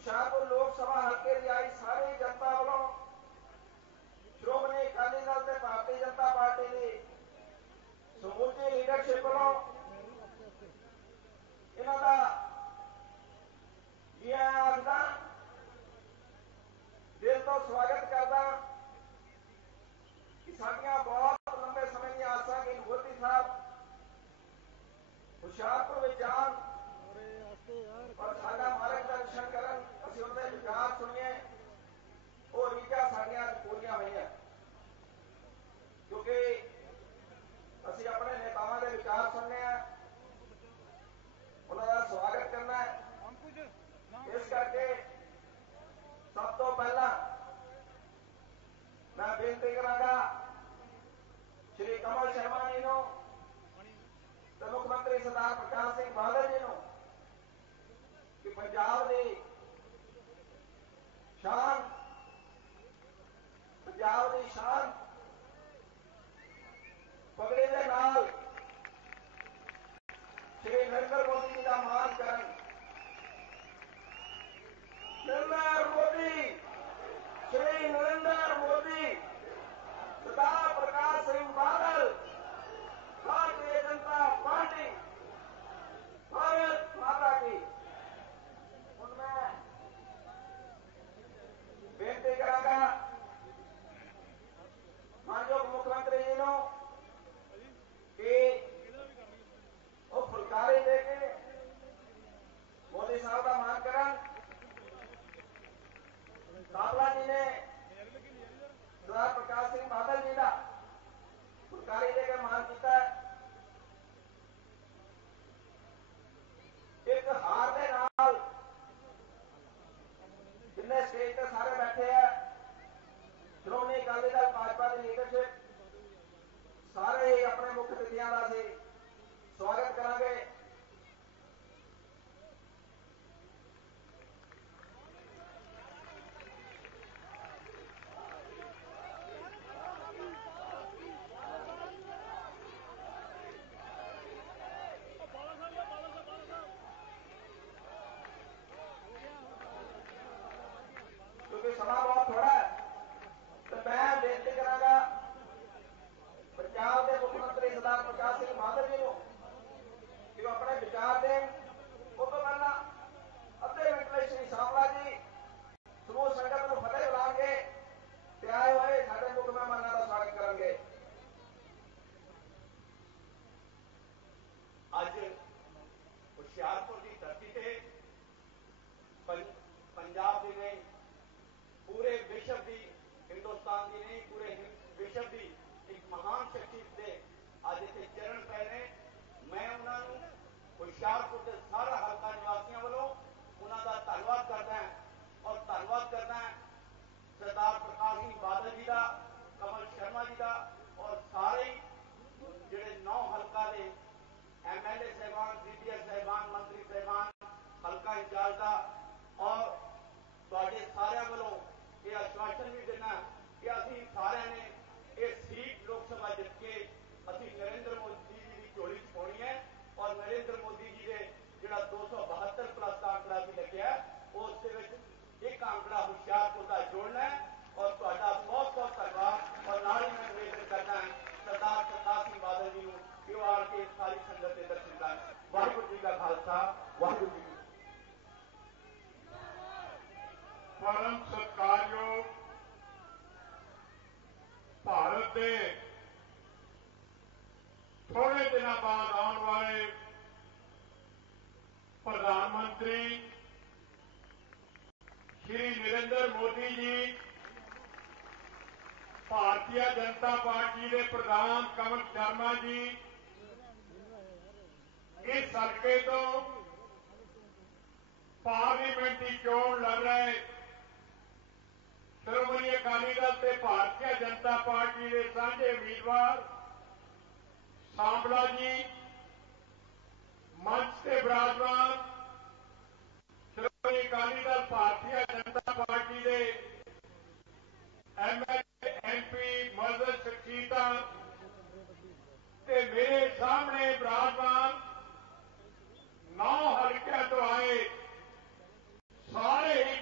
ਹੁਸ਼ਿਆਰਪੁਰ ਲੋਕ ਸਭਾ ਹਲਕੇ ਦੀ ਆਈ ਸਾਰੀ ਜਨਤਾ ਵੱਲੋਂ ਸ਼੍ਰੋਮਣੀ ਅਕਾਲੀ ਦਲ ਤੇ ਭਾਰਤੀ ਜਨਤਾ ਪਾਰਟੀ ਦੀ ਸਮੁੱਚੀ ਲੀਡਰਸ਼ਿਪ ਵੱਲੋਂ ਇਹਨਾਂ ਦਾ ਜੀ ਆਇਆਂ ਦਾ ਦਿਲ ਤੋਂ ਸਵਾਗਤ ਕਰਦਾ ਕਿ ਸਾਡੀਆਂ ਬਹੁਤ ਲੰਬੇ ਸਮੇਂ ਦੀਆਂ ਆਸਾਂ ਕਿ ਮੋਦੀ ਸਾਹਿਬ ਹੁਸ਼ਿਆਰਪੁਰ ਵਿੱਚ ਆਉਣ और साडा मार्गदर्शन करन असीं उन्हां दे विचार सुणीए और रीझां साडीआं पूरीआं होईआं क्योंकि असीं अपने नेतावां दे विचार सुनने आ उन्हां दा स्वागत करना है। इस करके सब तो पहला मैं बेनती करांगा श्री कमल शर्मा जी नूं ते मुख मंत्री सरदार प्रकाश सिंह बादल जी नूं कि पंजाब की शान पगड़ी के नाल श्री नरेंद्र मोदी जी का मान करन। नरेंद्र मोदी, श्री नरेंद्र मोदी, सरदार प्रकाश सिंह बादल, भारतीय जनता पार्टी, भारत माता की। बेनती करांगा मानयोग मुख्यमंत्री जी नूं कि वो फुलकारी दे के मोदी साहब का मान करन। काबला जी ने सरदार प्रकाश सिंह बादल जी का फुलकारी दे के मान किया। एक हार दे नाल जिन्हें स्टेज पर सारे बैठे हैं श्रोमणी अकाली दल भाजपा की लीडरशिप सारे ही अपने मुख्य अतिथियों का असीं स्वागत करांगे। क्योंकि समा बहुत थोड़ा है तो मैं बेनती करांगा पंजाब के मुख्यमंत्री सरदार प्रकाश सिंह बादल जी को कि वो अपने विचार दें। उस तो पहला अद्धे मिनट में श्री सांवला जी समूह संगत को फतेह बुलाएंगे ते आए हुए साडे मुख्य मेहमानों का स्वागत करेंगे। अज हुशियारपुर की धरती से पंजाब की नहीं पूरे विश्व की, हिंदुस्तान की नहीं पूरे विश्व की एक महान शख्सियत के अज इतने चरण पै रहे। मैं उन्होंने हुशियारपुर के सारा हल्का निवासियों वालों उन्होंने धन्यवाद करना है और धन्यवाद करना है सरदार प्रकाश सिंह बादल जी का, कमल शर्मा जी का और सारे जिहड़े 9 हल्का के MLA साहबान, CPS साहबान, मंत्री साहबान, हल्का इंचार्ज का और तुहाडे सारिਆਂ ਵੱਲੋਂ ये आश्वासन भी देना कि असीं सारिਆਂ ने ये सीट लोक सभा जित के असीं नरेंद्र मोदी जी की झोली च पाउणी है और नरेंद्र मोदी जी के जिहड़ा 272 प्लस का आंकड़ा भी लग्या उस दे विच एक आंकड़ा हुशियारपुर का जोड़ना है और तुहाडा बहुत बहुत धन्यवाद। और नाल ही मैं निवेदन करना है सरदार प्रकाश सिंह बादल जी को कि वो आके सारी संगत के दर्शन करन। वाहिगुरू जी का खालसा, वाहिगुरू जी की परम सत्कारयोग भारत के थोड़े दिन बाद आने वाले प्रधानमंत्री श्री नरेंद्र मोदी जी, भारतीय जनता पार्टी के प्रधान कमल शर्मा जी इस हल्के तो पार्लीमेंट्री चोण लड़ रहे श्रोमणी अकाली दल ते भारतीय जनता पार्टी के साझे उम्मीदवार सांबला जी मंच से विराजमान श्रोमणी अकाली दल भारतीय जनता पार्टी के MLA MP मजर शख्सियता मेरे सामने विराजमान 9 हल्के तो आए सारे ही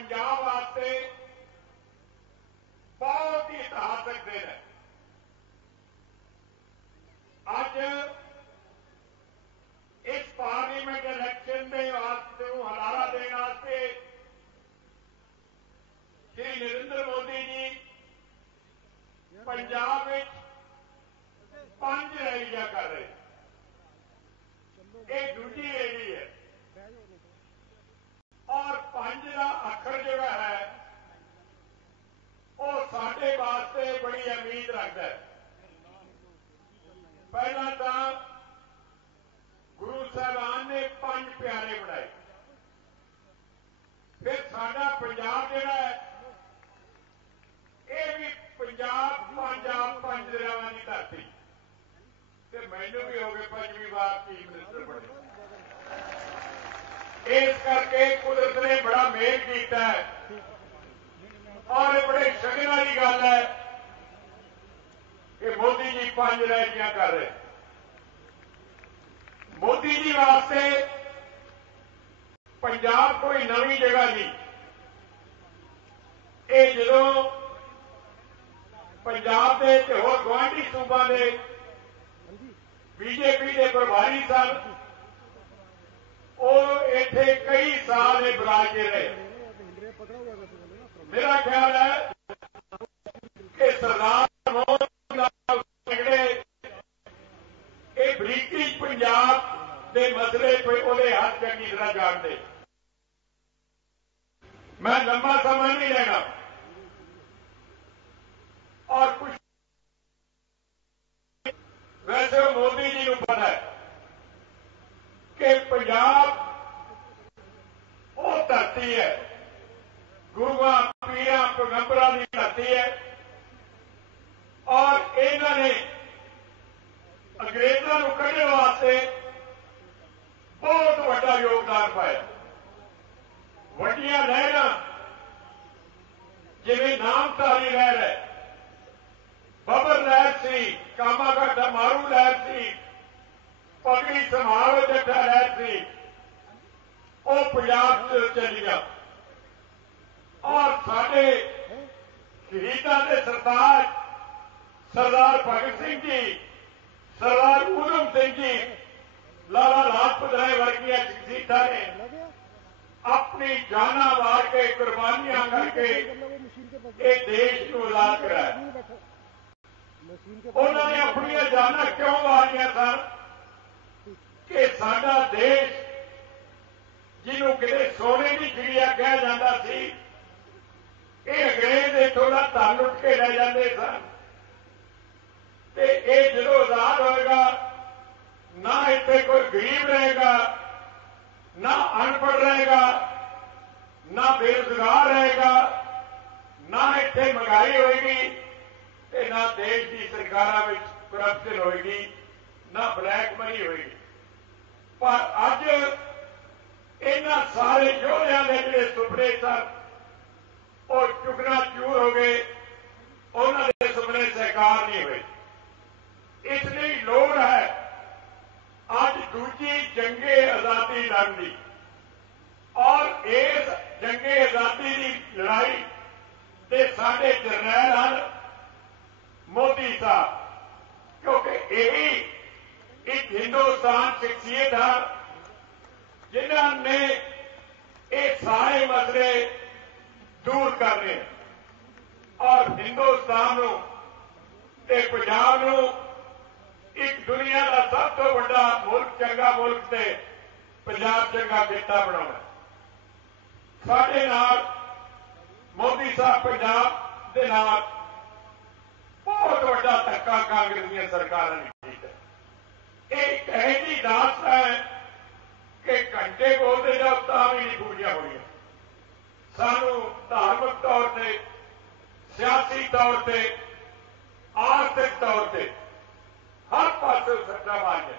पंजाब वास्ते बहुत ही इतिहासक दिन है। अज इस पार्लीमेंट इलैक्शन के वास्ते हलारा देने वास्ते श्री नरेंद्र मोदी जी पंजाब में 5 रैलियां कर रहे। एक दूसरी रैली है और 5 का अखर जो है वो साडे वास्ते बड़ी उम्मीद रखता है। पहला तो गुरु साहबान ने 5 प्यारे बनाए, फिर साडा पंजाब जिहड़ा है ये भी पंजाब 5 दरियावां की धरती, ते मैनू भी हो गए 5वीं बार चीफ मिनिस्टर बने। इस करके कुदरत ने बड़ा मेल किया है और ये बड़े शगन वाली गल है कि मोदी जी 5 रैलियां कर रहे। मोदी जी वास्ते पंजाब कोई नवी जगह नहीं। ये जो पंजाब के ते होर गुआंढी सूबा के बीजेपी के प्रभारी सन, वो इत्थे कई साल बुला के रहे। मेरा ख्याल है कि सरदार मोहन लाल निगड़े ये ब्रिटिश पंजाब के मसले पे उहदे हाथ चंगी तरह जानते। मैं लंबा समय नहीं लेना और कुछ वैसे मोदी जी को पता है कि पंजाब वो धरती है, गुरुआं पीरां पैगंबरां की धरती है और इन्होंने अंग्रेजों को कढ़ने वास्ते बहुत बड़ा योगदान पाया। वड्डियां लहरां जिवें नामधारी लहर है, बबर लहर सी, कामाघाटा मारू लहर सी, पगड़ी संभाल जट्टा लहर सी, वो पंजाब च चलिया और साडे शहीदां दे सरताज सरदार भगत सिंह जी, सरदार उधम सिंह जी, लाला लाजपत राय वर्गिया शख्सियतां ने अपनी जाना मार के कुर्बानियां करके ये देश को आजाद कराया। उन्होंने अपनी जाना क्यों मारिया सन कि साडा देश जिन्हों किते सोने की चिड़िया कहा जाता सी, ये अंग्रेज इथों दा धन लुट के ले जाते सन ते ये जो आजाद होएगा ना इतने कोई गरीब रहेगा, ना अनपढ़ रहेगा, ना बेरोजगार रहेगा, ना इतने महंगाई होगी, ना देश की सरकारों में करप्शन होगी, ना ब्लैक मनी होगी। पर अज इन्हां सारे योद्धियां के जिहड़े सुपने सन वो चुकना चूर हो गए, उन्होंने सुपने साकार नहीं हुए। इसलिए लोड़ है आज दूजी जंगे आजादी लड़नी और इस जंगे आजादी की लड़ाई के साडे जरनैल हैं मोदी साहब, क्योंकि यही एक हिंदुस्तान शख्सियत है जिन्होंने ये सारे मसले दूर करने और हिंदुस्तान ते पंजाब नूं एक दुनिया का सब तो बड़ा मुल्क, चंगा मुल्क से पंजाब चंगा खिता बनाना। साडे नाल मोदी साहब पंजाब दे नाल बहुत बड़ा धक्का कांग्रेस दी सरकार ने किया। एक ऐसी दास्तां है कि घंटे बोलते जाओ तां भी नहीं पूरियां होईयां। सानू धार्मिक तौर पर, सियासी तौर पर, आर्थिक तौर पर हर पासे सट्टा मारिया।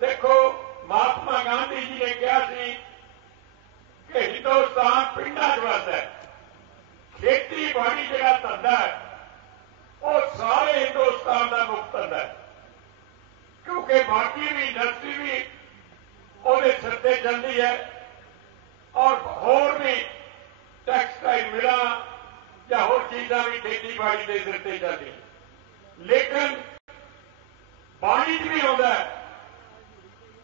देखो महात्मा गांधी जी ने कहा सी कि हिंदुस्तान पिंडां च वसदा है, खेतीबाड़ी जिहड़ा धंधा है वो सारे हिंदुस्तान का मुख्य धंधा है, क्योंकि बाकी भी इंडस्ट्री भी ਉਹਦੇ ਸਿਰ ਤੇ ਚੱਲਦੀ है और होर भी ਟੈਕਸਟਾਈਲ ਮਿਲਾਂ ਜਾਂ ਹੋਰ ਚੀਜ਼ਾਂ ਵੀ ਖੇਤੀਬਾੜੀ ਦੇ ਸਿਰ ਤੇ ਚੱਲਦੀਆਂ। ਲੇਕਿਨ ਬਾਣੀ 'ਚ ਵੀ ਆਉਂਦਾ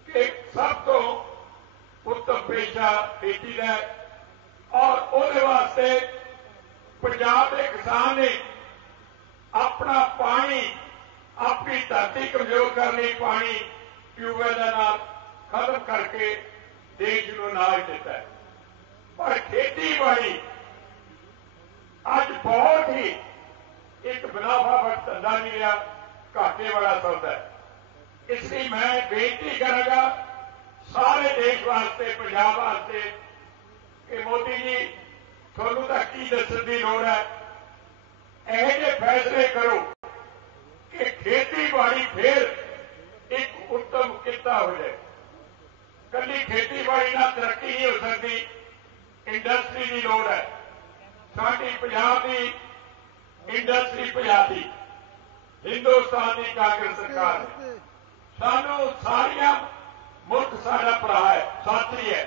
ਕਿ ਸਭ ਤੋਂ ਉੱਤਮ ਪੇਸ਼ਾ ਖੇਤੀ ਦਾ ਔਰ ਉਹਦੇ ਵਾਸਤੇ ਪੰਜਾਬ ਦੇ ਕਿਸਾਨ ਨੇ ਆਪਣਾ ਪਾਣੀ ਆਪਣੀ ਧਰਤੀ ਕਮਜ਼ੋਰ ਕਰਨ ਲਈ ਪਾਣੀ ਟਿਊਬਵੈੱਲ ਦੇ ਨਾਲ ਖਤਮ ਕਰਕੇ ਦੇਸ਼ ਨੂੰ ਅਨਾਜ ਦਿੱਤਾ ਹੈ। ਪਰ ਖੇਤੀਬਾੜੀ ਅੱਜ ਬਹੁਤ ਹੀ ਇੱਕ ਮੁਨਾਫਾ ਬਖਸ਼ ਧੰਦਾ ਨਹੀਂ ਰਿਹਾ, ਘਾਟੇ ਵਾਲਾ ਸੌਦਾ ਹੈ। ਇਸ ਲਈ ਮੈਂ ਬੇਨਤੀ ਕਰਾਂਗਾ ਸਾਰੇ ਦੇਸ਼ ਵਾਸਤੇ, ਪੰਜਾਬ ਵਾਸਤੇ ਕਿ ਮੋਦੀ ਜੀ ਤੁਹਾਨੂੰ ਤਾਂ ਕੀ ਦੱਸਣ ਦੀ ਲੋੜ ਹੈ, ਇਹੋ ਜਿਹੇ ਫੈਸਲੇ ਕਰੋ ਕਿ ਖੇਤੀਬਾੜੀ ਫਿਰ ਇੱਕ ਉੱਤਮ ਕਿੱਤਾ ਹੋ ਜਾਏ। ਕੱਲੀ ਖੇਤੀਬਾੜੀ ਨਾਲ ਤਰੱਕੀ ਨਹੀਂ ਹੋ ਸਕਦੀ, ਇੰਡਸਟਰੀ ਦੀ ਲੋੜ ਹੈ। ਸਾਡੀ ਪੰਜਾਬ ਦੀ ਇੰਡਸਟਰੀ ਪੰਜਾਬੀ ਹਿੰਦੁਸਤਾਨ ਦੀ ਕਾਂਗਰਸ ਸਰਕਾਰ ਨੇ ਸਾਨੂੰ ਸਾਰੀਆਂ ਮੁਲਕ ਸਾਡਾ ਭਰਾ ਹੈ, ਸਾਥੀ ਹੈ,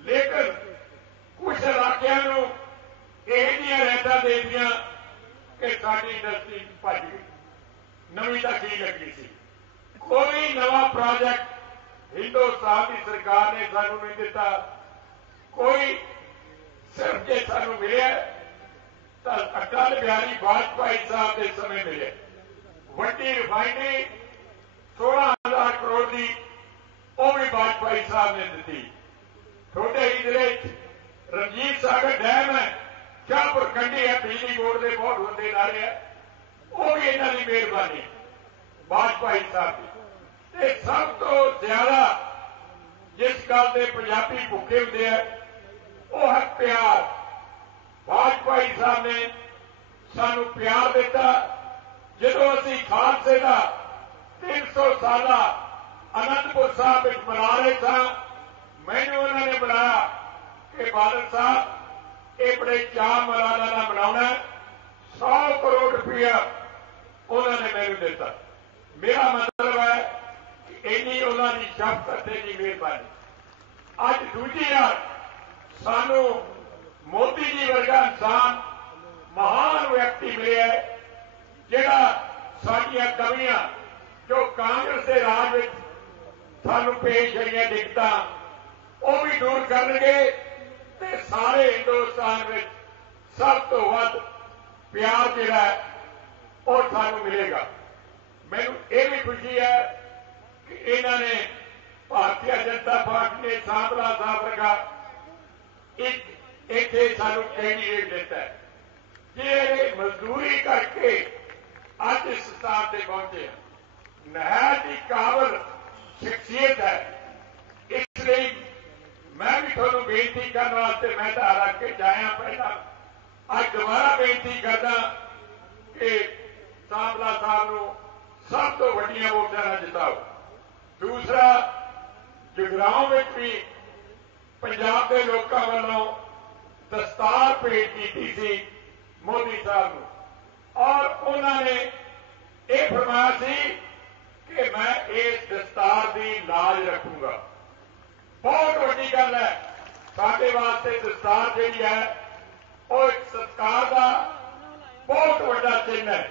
ਲੇਕਿਨ ਕੁਝ ਇਲਾਕਿਆਂ ਨੂੰ ਇਹ ਜਿਹੀਆਂ ਰਹਿਤਾਂ ਦੇ ਦਿੱਤੀਆਂ ਕਿ ਸਾਡੀ ਇੰਡਸਟਰੀ ਭੱਜ ਗਈ। ਨਵੀਂ ਤਾਂ ਕੀ ਲੱਗੀ ਸੀ, ਕੋਈ ਨਵਾਂ ਪ੍ਰੋਜੈਕਟ ਹਿੰਦੁਸਤਾਨ ਦੀ ਸਰਕਾਰ ਨੇ ਸਾਨੂੰ ਨਹੀਂ ਦਿੱਤਾ। ਕੋਈ ਸਿਰਫ ਜੇ ਸਾਨੂੰ ਮਿਲਿਆ ਤਾਂ ਅਟਲ ਬਿਹਾਰੀ ਵਾਜਪਾਈ ਸਾਹਿਬ ਦੇ ਸਮੇਂ ਮਿਲਿਆ। ਵੱਡੀ ਰਿਫਾਈਨਰੀ 16,000 ਕਰੋੜ ਦੀ ਉਹ ਵੀ ਵਾਜਪਾਈ ਸਾਹਿਬ ਨੇ ਦਿੱਤੀ। ਛੋਟੇ ਹੀ ਜ਼ਿਲ੍ਹੇ 'ਚ ਰਣਜੀਤ ਸਾਗਰ ਡੈਮ ਹੈ, ਸ਼ਾਹਪੁਰ ਕੰਢੀ ਹੈ, ਬਿਜਲੀ ਬੋਰਡ ਦੇ ਬਹੁਤ ਵੱਡੇ ਨਾਰੇ ਹੈ, ਉਹ ਵੀ ਇਹਨਾਂ ਦੀ ਮਿਹਰਬਾਨੀ ਵਾਜਪਾਈ ਸਾਹਿਬ ਦੀ। ਤੇ ਸਭ ਤੋਂ ਜ਼ਿਆਦਾ ਜਿਸ ਗੱਲ ਦੇ ਪੰਜਾਬੀ ਭੁੱਖੇ ਹੁੰਦੇ ਆ ਉਹ ਹੈ ਪਿਆਰ। ਵਾਜਪਾਈ ਸਾਹਿਬ ਨੇ ਸਾਨੂੰ ਪਿਆਰ ਦਿੱਤਾ। ਜਦੋਂ ਅਸੀਂ ਖਾਲਸੇ ਦਾ 300 ਸਾਲਾ ਅਨੰਦਪੁਰ ਸਾਹਿਬ ਵਿੱਚ ਮਨਾ ਰਹੇ ਸਾਂ, ਮੈਨੂੰ ਉਹਨਾਂ ਨੇ ਬੁਲਾਇਆ ਕਿ ਬਾਦਲ ਸਾਹਿਬ ਇਹ ਬੜੇ ਚਾਅ ਮਰਾਲਾ ਨਾਲ ਮਨਾਉਣਾ, 100 ਕਰੋੜ ਰੁਪਇਆ ਉਹਨਾਂ ਨੇ ਮੈਨੂੰ ਦਿੱਤਾ। ਮੇਰਾ ਮਤਲਬ ਹੈ ਕਿ ਇੰਨੀ ਉਹਨਾਂ ਦੀ ਸ਼ਫਕਤ ਤੇ ਦੀ ਮਿਹਰਬਾਨੀ। ਅੱਜ ਦੂਜੀ ਵਾਰ ਸਾਨੂੰ ਮੋਦੀ ਜੀ ਵਰਗਾ ਇਨਸਾਨ, ਮਹਾਨ ਵਿਅਕਤੀ ਮਿਲਿਆ ਜਿਹੜਾ ਸਾਡੀਆਂ ਕਮੀਆਂ ਜੋ ਕਾਂਗਰਸ ਦੇ ਰਾਜ ਵਿੱਚ ਸਾਨੂੰ ਪੇਸ਼ ਆਈਆਂ ਦਿੱਕਤਾਂ ਉਹ ਵੀ ਦੂਰ ਕਰਨਗੇ ਤੇ ਸਾਰੇ ਹਿੰਦੁਸਤਾਨ ਵਿੱਚ ਸਭ ਤੋਂ ਵੱਧ ਪਿਆਰ ਜਿਹੜਾ ਉਹ ਸਾਨੂੰ ਮਿਲੇਗਾ। ਮੈਨੂੰ ਇਹ ਵੀ ਖੁਸ਼ੀ ਹੈ ਕਿ ਇਹਨਾਂ ਨੇ ਭਾਰਤੀ ਜਨਤਾ ਪਾਰਟੀ ਨੇ ਸਾਂਪਲਾ ਸਾਹਿਬ ਵਰਗਾ ਇੱਕ ਇੱਥੇ ਸਾਨੂੰ ਕੈਂਡੀਡੇਟ ਦਿੱਤਾ ਹੈ ਜਿਹੜੇ ਮਜ਼ਦੂਰੀ ਕਰਕੇ ਅੱਜ ਇਸ ਸਥਾਨ ਤੇ ਪਹੁੰਚੇ ਹਨ। ਨਹਾਇਤ ਹੀ ਕਾਬਲ ਸ਼ਖਸੀਅਤ ਹੈ। ਇਸ ਲਈ ਮੈਂ ਵੀ ਤੁਹਾਨੂੰ ਬੇਨਤੀ ਕਰਨ ਵਾਸਤੇ ਮੈਂ ਤਾਂ ਰੱਖ ਕੇ ਜਾਇਆ ਪਹਿਲਾਂ, ਅੱਜ ਦੁਬਾਰਾ ਬੇਨਤੀ ਕਰਦਾ ਕਿ ਸਾਂਪਲਾ ਸਾਹਿਬ ਨੂੰ ਸਭ ਤੋਂ ਵੱਡੀਆਂ ਵੋਟਾਂ ਨਾਲ ਜਿਤਾਓ। ਦੂਸਰਾ, ਜਗਰਾਉਂ ਵਿੱਚ ਵੀ ਪੰਜਾਬ ਦੇ ਲੋਕਾਂ ਵੱਲੋਂ ਦਸਤਾਰ ਭੇਟ ਕੀਤੀ ਸੀ ਮੋਦੀ ਸਾਹਿਬ ਨੂੰ ਔਰ ਉਹਨਾਂ ਨੇ ਇਹ ਫਰਮਾਇਆ ਸੀ ਕਿ ਮੈਂ ਇਸ ਦਸਤਾਰ ਦੀ ਲਾਜ ਰੱਖੂੰਗਾ। ਬਹੁਤ ਵੱਡੀ ਗੱਲ ਹੈ ਸਾਡੇ ਵਾਸਤੇ। ਦਸਤਾਰ ਜਿਹੜੀ ਹੈ ਉਹ ਇੱਕ ਸਤਿਕਾਰ ਦਾ ਬਹੁਤ ਵੱਡਾ ਚਿੰਨ੍ਹ ਹੈ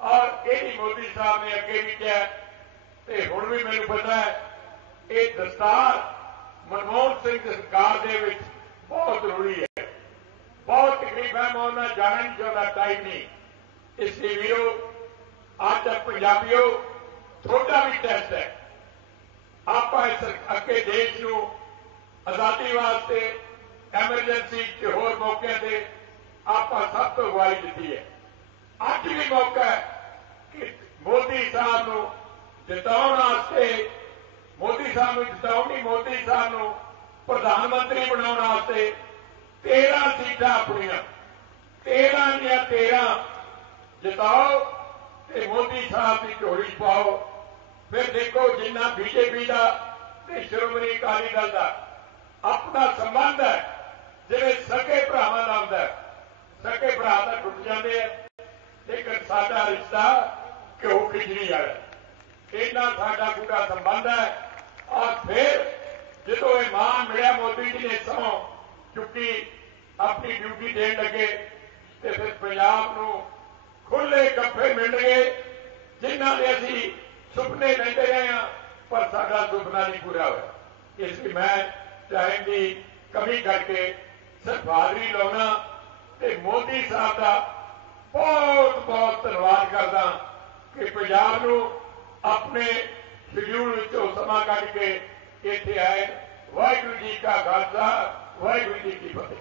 ਔਰ ਇਹਦੀ ਮੋਦੀ ਸਾਹਿਬ ਨੇ ਅੱਗੇ ਵੀ ਕਿਹਾ ਤੇ ਹੁਣ ਵੀ ਮੈਨੂੰ ਪਤਾ ਹੈ ਇਹ ਦਸਤਾਰ ਮਨਮੋਹਨ ਸਿੰਘ ਦੀ ਸਰਕਾਰ ਦੇ ਵਿੱਚ ਬਹੁਤ ਜ਼ਰੂਰੀ ਹੈ। ਬਹੁਤ ਤਕਲੀਫ ਹੈ, ਮੈਂ ਉਹਨਾਂ ਜਾਣਾ ਨਹੀਂ ਚਾਹੁੰਦਾ, ਟਾਈਮ ਨਹੀਂ। ਇਸ ਲਈ ਵੀਰੋ, ਅੱਜ ਪੰਜਾਬੀਓ, ਤੁਹਾਡਾ ਵੀ ਟੈਸਟ ਹੈ। ਆਪਾਂ ਇਸ ਅੱਗੇ ਦੇਸ਼ ਨੂੰ ਆਜ਼ਾਦੀ ਵਾਸਤੇ ਐਮਰਜੈਂਸੀ ਤੇ ਹੋਰ ਮੌਕਿਆਂ ਤੇ ਆਪਾਂ ਸਭ ਤੋਂ ਅਗਵਾਈ ਦਿੱਤੀ ਹੈ। ਅੱਜ ਵੀ ਮੌਕਾ ਹੈ ਕਿ ਮੋਦੀ ਸਾਹਿਬ ਨੂੰ ਜਿਤਾਉਣ ਵਾਸਤੇ, ਮੋਦੀ ਸਾਹਿਬ ਨੂੰ ਜਿਤਾਉਣ ਨਹੀਂ, ਮੋਦੀ ਸਾਹਿਬ ਨੂੰ ਪ੍ਰਧਾਨ ਮੰਤਰੀ ਬਣਾਉਣ ਵਾਸਤੇ 13 ਸੀਟਾਂ ਆਪਣੀਆਂ 13 ਦੀਆਂ 13 ਜਿਤਾਓ ਤੇ ਮੋਦੀ ਸਾਹਿਬ ਦੀ ਝੋਲੀ ਪਾਓ। ਫਿਰ ਦੇਖੋ ਜਿੰਨਾ ਬੀਜੇਪੀ ਦਾ ਤੇ ਸ਼੍ਰੋਮਣੀ ਅਕਾਲੀ ਦਲ ਦਾ ਆਪਣਾ ਸੰਬੰਧ ਹੈ, ਜਿਵੇਂ ਸਕੇ ਭਰਾਵਾਂ ਦਾ ਹੁੰਦਾ ਹੈ। ਸਕੇ ਭਰਾ ਤਾਂ ਟੁੱਟ ਜਾਂਦੇ ਆ, ਲੇਕਿਨ ਸਾਡਾ ਰਿਸ਼ਤਾ ਘਿਓ ਖਿਚੜੀ ਵਾਲਾ, ਇੰਨਾ ਸਾਡਾ ਪੂਰਾ ਸੰਬੰਧ ਹੈ। ਔਰ ਫਿਰ ਜਦੋਂ ਇਹ ਮਾਣ ਮਿਲਿਆ, ਮੋਦੀ ਜੀ ਨੇ ਸਹੁੰ ਚੁੱਕੀ अपनी ड्यूटी देन लगे तो फिर पंजाब नूं खुले कप्पे मिलणगे जिन्हां दे असीं सुपने लेंदे रहे हां पर साडा सुपना नहीं पूरा होया। इसलिए मैं टाइम की कमी करके सिर्फ हाज़री लाउणा ते मोदी साहब का बहुत बहुत धन्यवाद करदा कि पंजाब नूं अपने शेड्यूल विचों समा कढ के इत्थे आए। वाहिगुरू जी का खालसा वाहिगुरू जी की फतेह।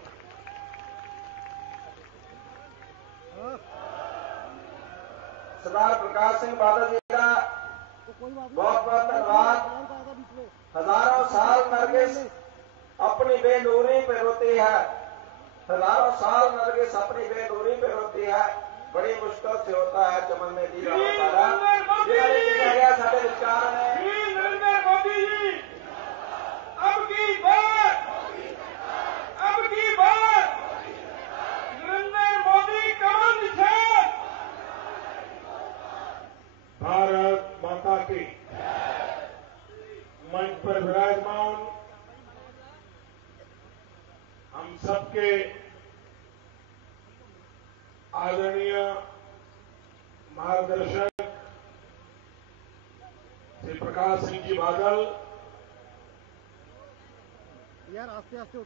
सरदार प्रकाश सिंह बादल जी का बहुत बहुत धन्यवाद। हजारों साल नरगिस अपनी बेनूरी पे रोती है, हजारों साल नरगिस अपनी बेनूरी पे रोती है। बड़ी मुश्किल से होता है चमन में दीदा हमारा साढ़े विचार में नरेंद्र मोदी जी अब की बार नरेंद्र मोदी कमल निशान। भारत माता की मंच पर विराजमान हम सबके आदरणीय मार्गदर्शक श्री प्रकाश सिंह जी बादल,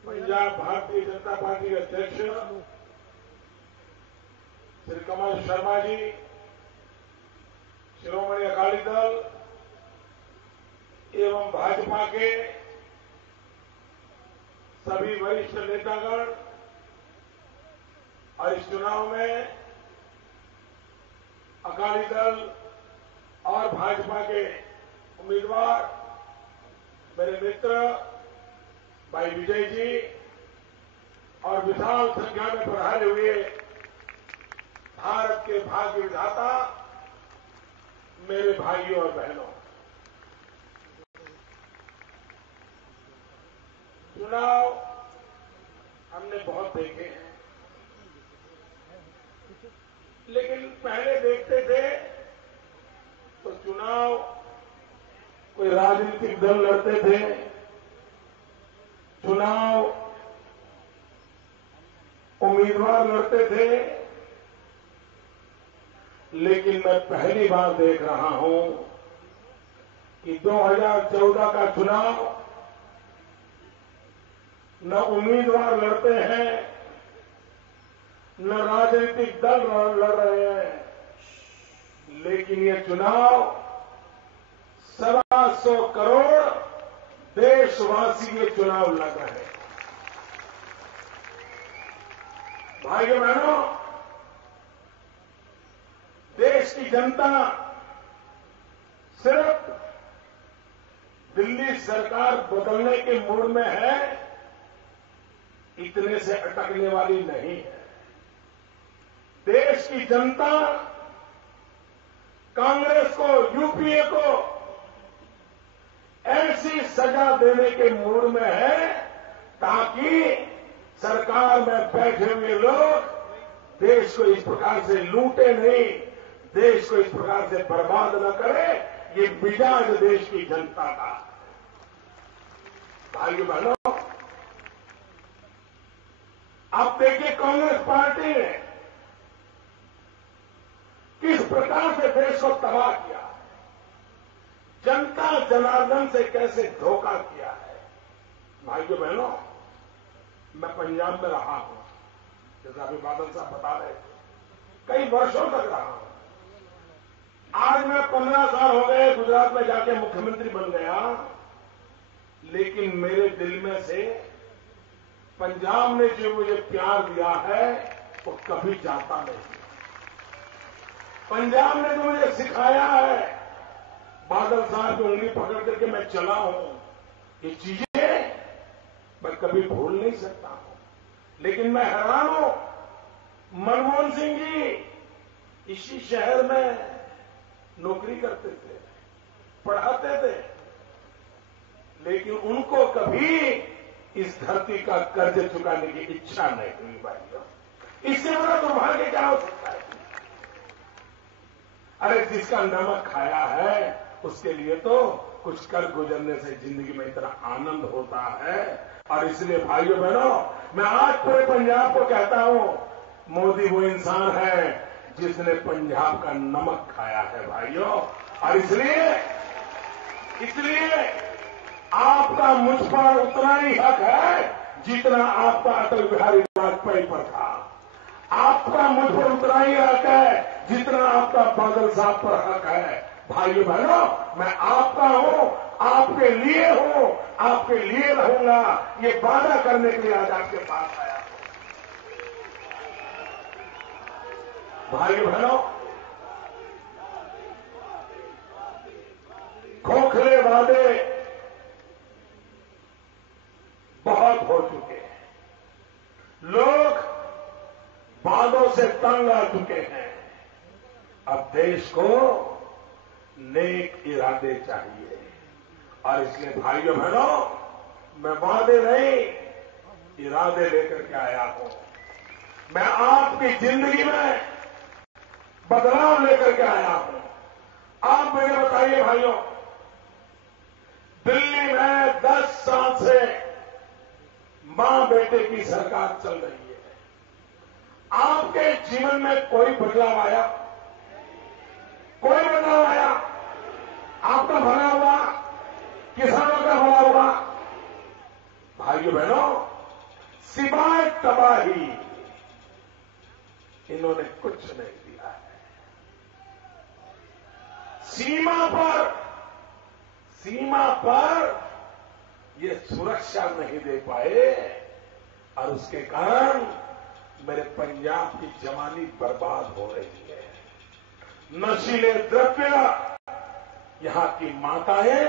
पंजाब भारतीय जनता पार्टी के अध्यक्ष श्री कमल शर्मा जी, शिरोमणि अकाली दल एवं भाजपा के सभी वरिष्ठ नेतागण और इस चुनाव में अकाली दल और भाजपा के उम्मीदवार मेरे मित्र भाई विजय जी और विशाल संख्या में पधारे हुए भारत के भाग्य विधाता मेरे भाइयों और बहनों, चुनाव हमने बहुत देखे हैं, लेकिन पहले देखते थे तो चुनाव कोई राजनीतिक दल लड़ते थे, चुनाव उम्मीदवार लड़ते थे। लेकिन मैं पहली बार देख रहा हूं कि 2014 का चुनाव न उम्मीदवार लड़ते हैं न राजनीतिक दल लड़ रहे हैं, लेकिन ये चुनाव 125 करोड़ देशवासी ये चुनाव लड़ रहे हैं। भाइयों बहनों, देश की जनता सिर्फ दिल्ली सरकार बदलने के मूड में है, इतने से अटकने वाली नहीं है। देश की जनता कांग्रेस को, यूपीए को ऐसी सजा देने के मूड में है ताकि सरकार में बैठे हुए लोग देश को इस प्रकार से लूटे नहीं, देश को इस प्रकार से बर्बाद न करे। ये मिजाज देश की जनता का। भाइयों बहनों, आप देखिए कांग्रेस पार्टी ने किस प्रकार से देश को तबाह किया, जनता जनार्दन से कैसे धोखा किया है। भाइयों बहनों, मैं पंजाब में रहा हूं, जैसा अभी बादल साहब बता रहे थे, कई वर्षों तक रहा हूं। आज मैं 15 साल हो गए गुजरात में जाके मुख्यमंत्री बन गया, लेकिन मेरे दिल में से पंजाब ने जो मुझे प्यार दिया है वो कभी जाता नहीं। पंजाब ने जो मुझे सिखाया है, बादल साहब की उंगली पकड़ करके मैं चला हूं, ये चीजें मैं कभी भूल नहीं सकता हूं। लेकिन मैं हैरान हूं, मनमोहन सिंह जी इसी शहर में नौकरी करते थे, पढ़ाते थे, लेकिन उनको कभी इस धरती का कर्ज चुकाने की इच्छा नहीं हुई। भाइयों, इससे बड़ा दुर्भाग्य क्या हो सकता है? अरे जिसका नमक खाया है उसके लिए तो कुछ कर गुजरने से जिंदगी में इतना आनंद होता है। और इसलिए भाइयों बहनों, मैं आज पूरे पंजाब को कहता हूं, मोदी वो इंसान है जिसने पंजाब का नमक खाया है भाइयों। और इसलिए आपका मुझ पर उतना ही हक है जितना आपका अटल बिहारी वाजपेयी पर था। आपका मुझ पर उतना ही हक है जितना आपका बादल साहब पर हक है। भाइयों बहनों, मैं आपका हूं, आपके लिए हूं, आपके लिए रहूंगा, ये वादा करने के लिए आज आपके पास आया हूं। भाइयों बहनों, खोखले वादे बहुत हो चुके हैं, लोग वादों से तंग आ चुके हैं। अब देश को नेक इरादे चाहिए। और इसलिए भाइयों बहनों, मैं वादे नहीं, इरादे लेकर के आया हूं। मैं आपकी जिंदगी में बदलाव लेकर के आया हूं। आप मुझे बताइए भाइयों, दिल्ली में 10 साल से मां बेटे की सरकार चल रही है। आपके जीवन में कोई बदलाव आया? कोई बदलाव आया? आपका भला हुआ? किसानों का भला हुआ? भाइयों बहनों, सिवाय तबाही इन्होंने कुछ नहीं दिया है। सीमा पर ये सुरक्षा नहीं दे पाए और उसके कारण मेरे पंजाब की जवानी बर्बाद हो रही है। नशीले द्रव्य, यहां की माताएं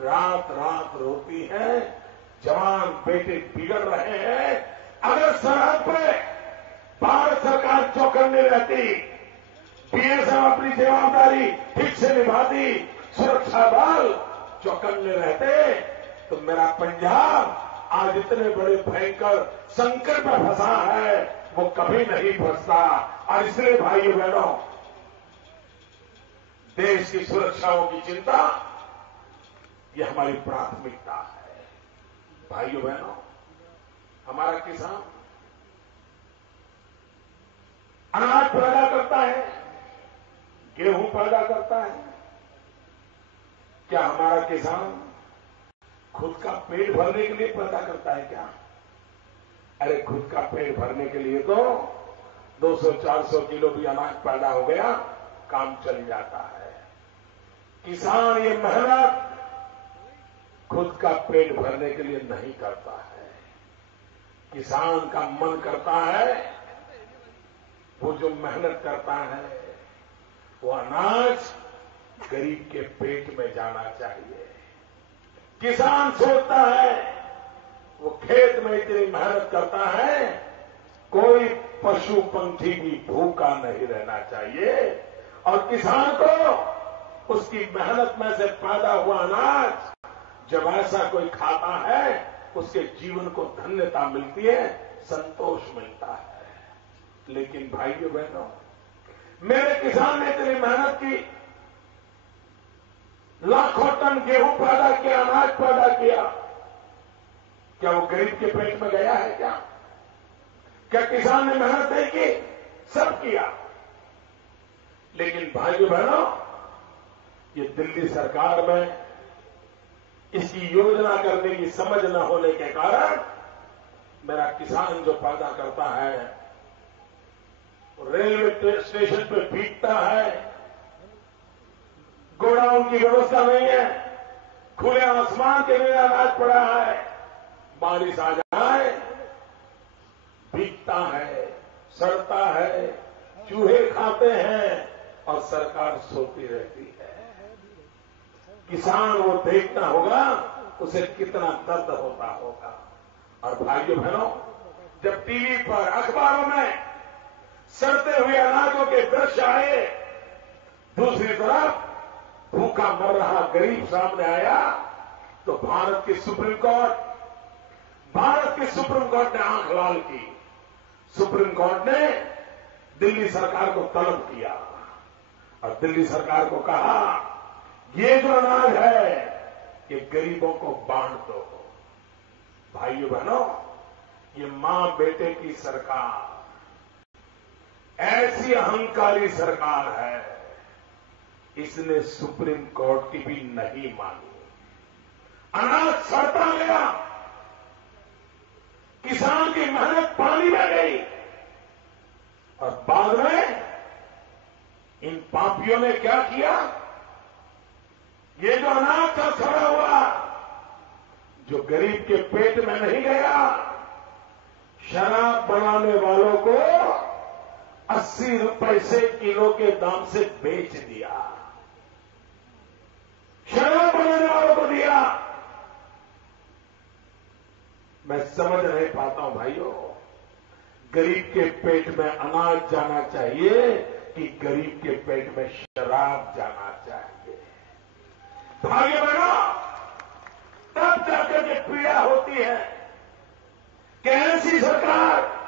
रात रात रोती हैं, जवान बेटे बिगड़ रहे हैं। अगर सरहद पे भारत सरकार चौकन्ने रहती, बीएसएफ अपनी जवाबदारी ठीक से निभाती, सुरक्षा बल चौकन्ने रहते, तो मेरा पंजाब आज इतने बड़े भयंकर संकट में फंसा है, वो कभी नहीं फंसता। और इसलिए भाइयों बहनों, देश की सुरक्षाओं की चिंता ये हमारी प्राथमिकता है। भाइयों बहनों, हमारा किसान अनाज पैदा करता है, गेहूं पैदा करता है। क्या हमारा किसान खुद का पेट भरने के लिए पैदा करता है क्या? अरे खुद का पेट भरने के लिए तो 200-400 किलो भी अनाज पैदा हो गया, काम चल जाता है। किसान ये मेहनत खुद का पेट भरने के लिए नहीं करता है। किसान का मन करता है, वो जो मेहनत करता है वो अनाज गरीब के पेट में जाना चाहिए। किसान सोचता है, वो खेत में इतनी मेहनत करता है, कोई पशु पंछी भी भूखा नहीं रहना चाहिए। और किसान को उसकी मेहनत में से पैदा हुआ अनाज जब ऐसा कोई खाता है, उसके जीवन को धन्यता मिलती है, संतोष मिलता है। लेकिन भाइयों बहनों, मेरे किसान ने इतनी मेहनत की, लाखों टन गेहूं पैदा किया, अनाज पैदा किया, क्या वो गरीब के पेट में गया है क्या? क्या किसान ने मेहनत नहीं की? सब किया। लेकिन भाइयों बहनों, ये दिल्ली सरकार में इसकी योजना करने की समझ न होने के कारण मेरा किसान जो पैदा करता है, रेलवे स्टेशन पे भीगता है, गोडाउन की व्यवस्था नहीं है, खुले आसमान के लिए अनाज पड़ा है, बारिश आ जाए भीगता है, सड़ता है, चूहे खाते हैं और सरकार सोती रहती है। किसान वो देखता होगा, उसे कितना दर्द होता होगा। और भाइयों बहनों, जब टीवी पर, अखबारों में सड़ते हुए अनाजों के दृश्य आए, दूसरी तरफ भूखा मर रहा गरीब सामने आया, तो भारत की सुप्रीम कोर्ट ने आंख लाल की। सुप्रीम कोर्ट ने दिल्ली सरकार को तलब किया और दिल्ली सरकार को कहा, ये जो अनाज है कि गरीबों को बांट दो। भाइयों बहनों, ये मां बेटे की सरकार ऐसी अहंकारी सरकार है, इसने सुप्रीम कोर्ट की भी नहीं मानी। अनाज सड़ता गया, किसान की मेहनत पानी में गई, और बाद में इन पापियों ने क्या किया? ये जो अनाज था सड़ा हुआ, जो गरीब के पेट में नहीं गया, शराब बनाने वालों को 80 रुपए से किलो के दाम से बेच दिया। शराब बनाने वालों को दिया। मैं समझ नहीं पाता हूं भाइयों, गरीब के पेट में अनाज जाना चाहिए कि गरीब के पेट में शराब जाना चाहिए? भाइयों बहनों, तब जाकर के पीड़ा होती है कि ऐसी सरकार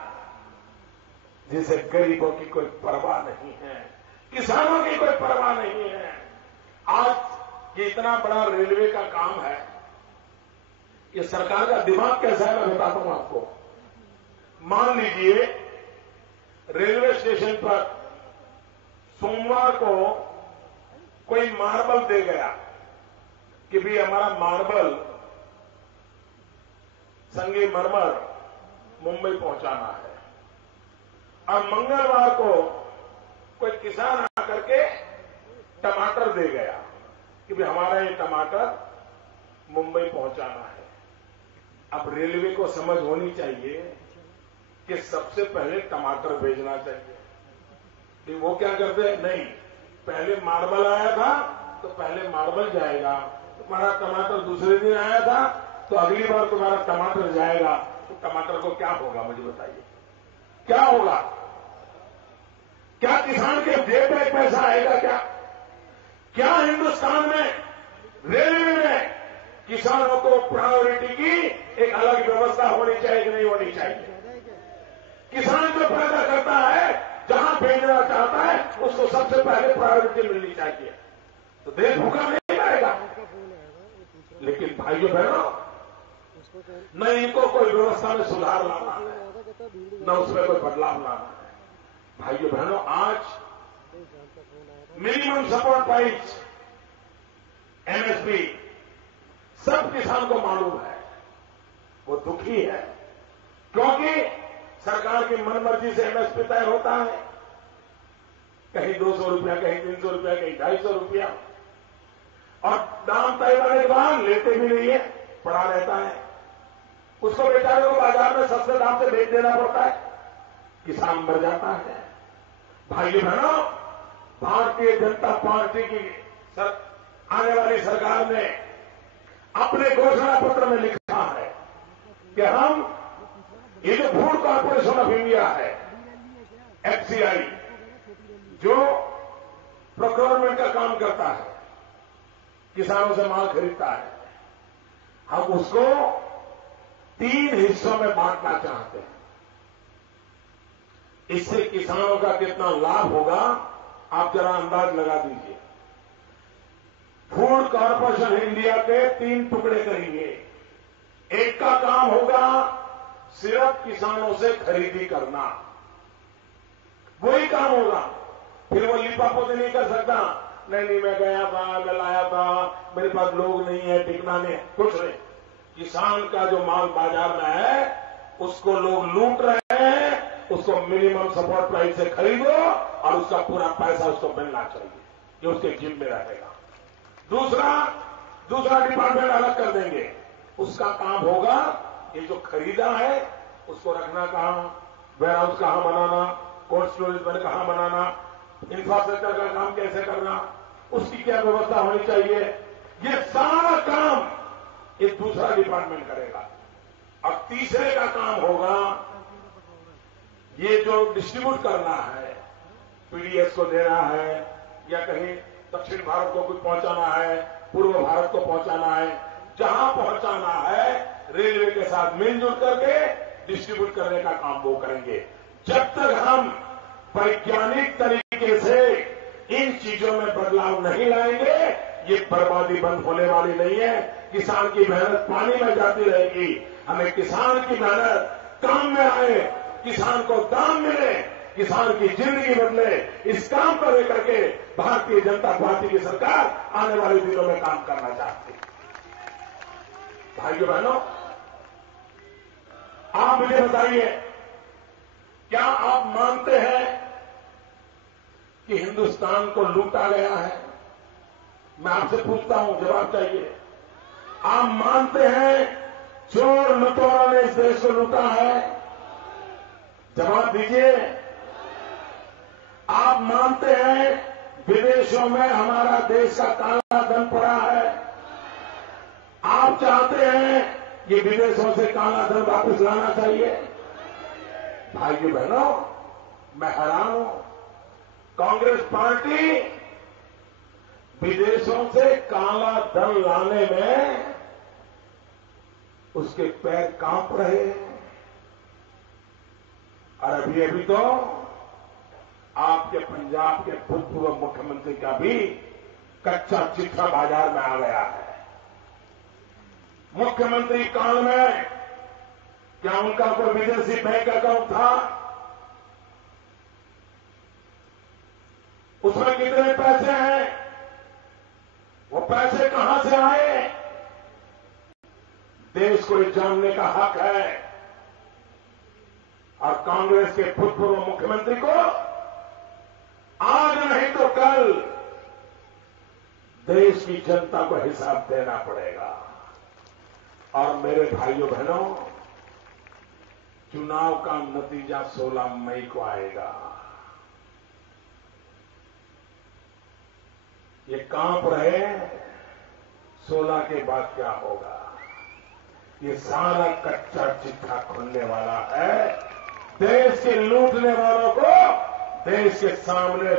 जिसे गरीबों की कोई परवाह नहीं है, किसानों की कोई परवाह नहीं है। आज ये इतना बड़ा रेलवे का काम है, ये सरकार का दिमाग कैसा है मैं बताता हूं आपको। मान लीजिए रेलवे स्टेशन पर सोमवार को कोई मार्बल दे गया कि भी हमारा मार्बल संगमरमर मुंबई पहुंचाना है, और मंगलवार को कोई किसान आकर के टमाटर दे गया कि भी हमारा ये टमाटर मुंबई पहुंचाना है। अब रेलवे को समझ होनी चाहिए कि सबसे पहले टमाटर भेजना चाहिए। कि वो क्या करते हैं? नहीं, पहले मार्बल आया था तो पहले मार्बल जाएगा, तुम्हारा टमाटर दूसरे दिन आया था तो अगली बार तुम्हारा टमाटर जाएगा। तो टमाटर को क्या होगा मुझे बताइए, क्या होगा? क्या किसान के जेब में पैसा आएगा? क्या हिंदुस्तान में रेलवे में किसानों को प्रायोरिटी की एक अलग व्यवस्था होनी चाहिए कि नहीं होनी चाहिए? किसान जो पैदा करता है, जहां भेजना चाहता है, उसको सबसे पहले प्रायोरिटी मिलनी चाहिए, तो देश भूखा नहीं रहेगा। लेकिन भाइयों बहनों, न इनको कोई व्यवस्था में सुधार लाना है, न उसमें कोई बदलाव लाना है। भाइयों बहनों, आज मिनिमम सपोर्ट प्राइस एमएसपी सब किसान को मालूम है, वो दुखी है, क्योंकि सरकार की मनमर्जी से एमएसपी तय होता है। कहीं 200 रुपया, कहीं 300 रुपया, कहीं 250 रुपया, और दाम तय होने के बाद लेते भी नहीं है, पड़ा रहता है। उसको बेचारे को बाजार में सस्ते दाम से बेच देना पड़ता है, किसान मर जाता है। भाइयों बहनों, भारतीय जनता पार्टी की आने वाली सरकार ने अपने घोषणा पत्र में लिखा है कि हम ये जो फूड कॉर्पोरेशन ऑफ इंडिया है, एफसीआई, जो प्रोक्योरमेंट का काम करता है, किसानों से माल खरीदता है, हम उसको 3 हिस्सों में बांटना चाहते हैं। इससे किसानों का कितना लाभ होगा आप जरा अंदाज लगा दीजिए। फूड कॉर्पोरेशन इंडिया के 3 टुकड़े करेंगे। एक का काम होगा सिर्फ किसानों से खरीदी करना, वही काम होगा। फिर वो लिपापोती नहीं कर सकता, नहीं मैं गया था, मैं लाया था, मेरे पास लोग नहीं है, टिकना नहीं, कुछ नहीं। किसान का जो माल बाजार में है उसको लोग लूट रहे हैं, उसको मिनिमम सपोर्ट प्राइस से खरीदो और उसका पूरा पैसा उसको मिलना चाहिए, ये उसके जिम में रहेगा। दूसरा डिपार्टमेंट अलग कर देंगे, उसका काम होगा ये जो खरीदा है उसको रखना कहां, वेयर हाउस कहां बनाना, कोल्ड स्टोरेज में कहां बनाना, इंफ्रास्ट्रक्चर का काम कैसे करना, उसकी क्या व्यवस्था होनी चाहिए, ये सारा काम ये दूसरा डिपार्टमेंट करेगा। और तीसरे का काम होगा ये जो डिस्ट्रीब्यूट करना है, पीडीएस को देना है, या कहीं दक्षिण भारत को कुछ पहुंचाना है, पूर्व भारत को पहुंचाना है, जहां पहुंचाना है रेलवे के साथ मिलजुल करके डिस्ट्रीब्यूट करने का काम वो करेंगे। जब तक हम वैज्ञानिक तरीके से इन चीजों में बदलाव नहीं लाएंगे, ये बर्बादी बंद होने वाली नहीं है। किसान की मेहनत पानी में जाती रहेगी। हमें किसान की मेहनत काम में आए, किसान को दाम मिले, किसान की जिंदगी बदले, इस काम को लेकर के भारतीय जनता पार्टी की सरकार आने वाले दिनों में काम करना चाहती है। भाइयों बहनों, आप मुझे बताइए, क्या आप मानते हैं कि हिंदुस्तान को लूटा गया है? मैं आपसे पूछता हूं, जवाब चाहिए। आप मानते हैं चोर लुटेरों ने इस देश को लूटा है? जवाब दीजिए। आप मानते हैं विदेशों में हमारा देश का काला धन पड़ा है? आप चाहते हैं ये विदेशों से काला धन वापस लाना चाहिए? भाइयों बहनों, मैं हैरान हूं, कांग्रेस पार्टी विदेशों से काला धन लाने में उसके पैर कांप रहे हैं। और अभी अभी तो आपके पंजाब के भूतपूर्व मुख्यमंत्री का भी कच्चा चिट्ठा बाजार में आ गया है। मुख्यमंत्री काल में क्या उनका कोई विदेशी बैंक अकाउंट था? उसमें कितने पैसे हैं? वो पैसे कहां से आए? देश को ये जानने का हक है। और कांग्रेस के भूतपूर्व मुख्यमंत्री को आज नहीं तो कल देश की जनता को हिसाब देना पड़ेगा। और मेरे भाइयों बहनों, चुनाव का नतीजा 16 मई को आएगा। ये कांप रहे, 16 के बाद क्या होगा? ये सारा कच्चा चिट्ठा खुलने वाला है। देश के लूटने वालों को देश के सामने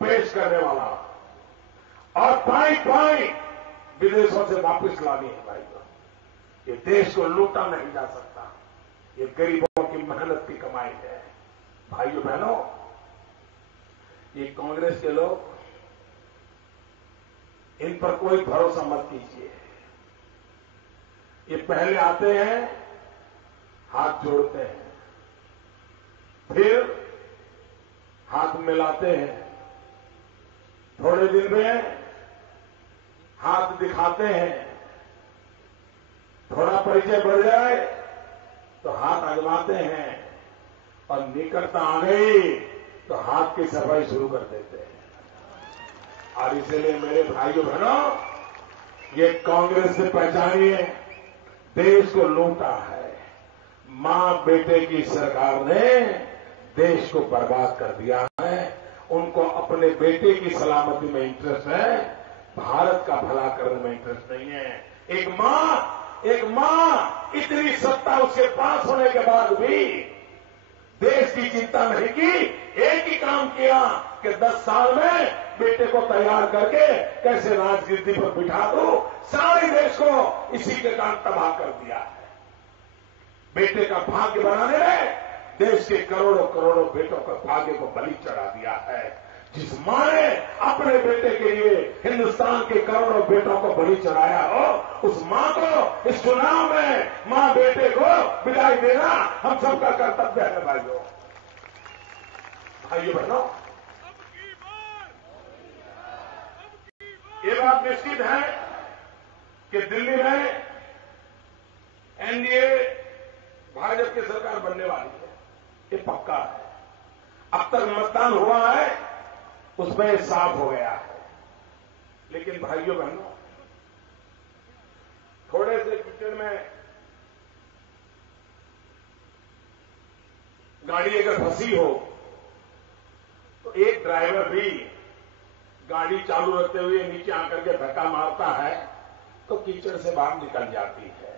पेश करने वाला, और पाई पाई विदेशों से वापस लानी है। भाइयों, ये देश को लूटा नहीं जा सकता। ये गरीबों की मेहनत की कमाई है। भाइयों बहनों, ये कांग्रेस के लोग, इन पर कोई भरोसा मत कीजिए। ये पहले आते हैं, हाथ जोड़ते हैं, फिर हाथ मिलाते हैं, थोड़े दिन में हाथ दिखाते हैं, थोड़ा परिचय बढ़ जाए तो हाथ आजमाते हैं, और निकटता आ गई तो हाथ की सफाई शुरू कर देते हैं। और इसलिए मेरे भाइयों बहनों, ये कांग्रेस से पहचानिए, देश को लूटा है। मां बेटे की सरकार ने देश को बर्बाद कर दिया है। उनको अपने बेटे की सलामती में इंटरेस्ट है, भारत का भला करने में इंटरेस्ट नहीं है। एक मां इतनी सत्ता उसके पास होने के बाद भी देश की चिंता नहीं की। एक ही काम किया कि 10 साल में बेटे को तैयार करके कैसे राजनीति पर बिठा दो। सारे देश को इसी के कारण तबाह कर दिया है। बेटे का भाग्य बनाने में देश के करोड़ों करोड़ों बेटों का भाग्य को बलि चढ़ा दिया है। जिस मां ने अपने बेटे के लिए हिंदुस्तान के करोड़ों बेटों को बलि चढ़ाया हो, उस मां को इस चुनाव में मां बेटे को विदाई देना हम सबका कर्तव्य है। भाइयों बहनों, ये बात निश्चित है कि दिल्ली में एनडीए भाजपा की सरकार बनने वाली है, ये पक्का है। अब तक मतदान हुआ है, उसमें साफ हो गया है। लेकिन भाइयों बहनों, थोड़े से कीचड़ में गाड़ी अगर फंसी हो तो एक ड्राइवर भी गाड़ी चालू रखते हुए नीचे आकर के धक्का मारता है तो कीचड़ से बाहर निकल जाती है।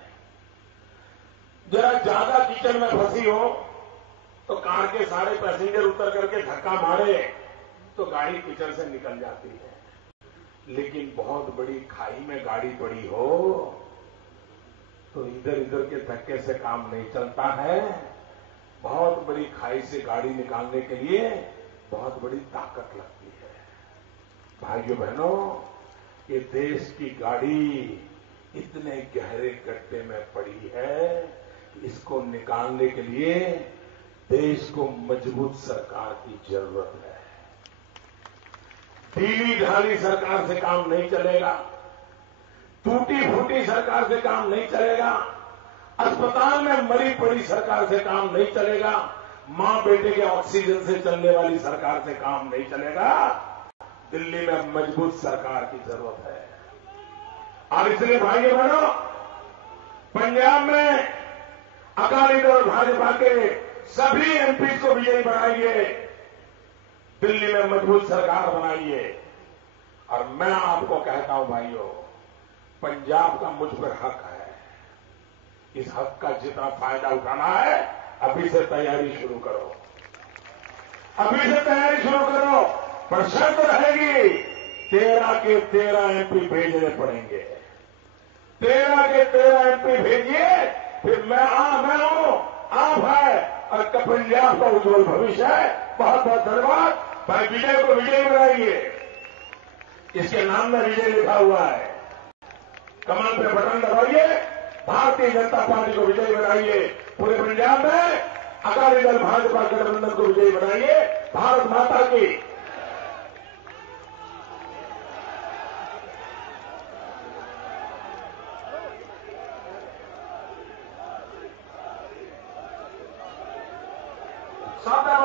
जरा ज्यादा कीचड़ में फंसी हो तो कार के सारे पैसेंजर उतर करके धक्का मारे तो गाड़ी कीचड़ से निकल जाती है। लेकिन बहुत बड़ी खाई में गाड़ी पड़ी हो तो इधर इधर के धक्के से काम नहीं चलता है। बहुत बड़ी खाई से गाड़ी निकालने के लिए बहुत बड़ी ताकत लगती है। भाइयों बहनों, ये देश की गाड़ी इतने गहरे गड्ढे में पड़ी है कि इसको निकालने के लिए देश को मजबूत सरकार की जरूरत है। ढीली ढाली सरकार से काम नहीं चलेगा, टूटी फूटी सरकार से काम नहीं चलेगा, अस्पताल में मरी पड़ी सरकार से काम नहीं चलेगा, मां बेटे के ऑक्सीजन से चलने वाली सरकार से काम नहीं चलेगा। दिल्ली में मजबूत सरकार की जरूरत है। और इसलिए भाइयों बहनों, पंजाब में अकाली दल भाजपा के सभी एमपी को विजयी बनाइए, दिल्ली में मजबूत सरकार बनाइए। और मैं आपको कहता हूं भाइयों, पंजाब का मुझ पर हक है। इस हक का जितना फायदा उठाना है, अभी से तैयारी शुरू करो, अभी से तैयारी शुरू करो। पर शर्त रहेगी, 13 के 13 एमपी भेजने पड़ेंगे। 13 के 13 एमपी भेजिए, फिर मैं हूं, आप है, और पंजाब का उज्जवल भविष्य है। बहुत बहुत धन्यवाद। भाई विजय को विजय बनाइए, इसके नाम में विजय लिखा हुआ है। कमल पे बटन दबाइए, भारतीय जनता पार्टी को विजयी बनाइए। पूरे पंजाब में अकाली दल भाजपा गठबंधन को विजयी बनाइए। भारत माता की। सावधान।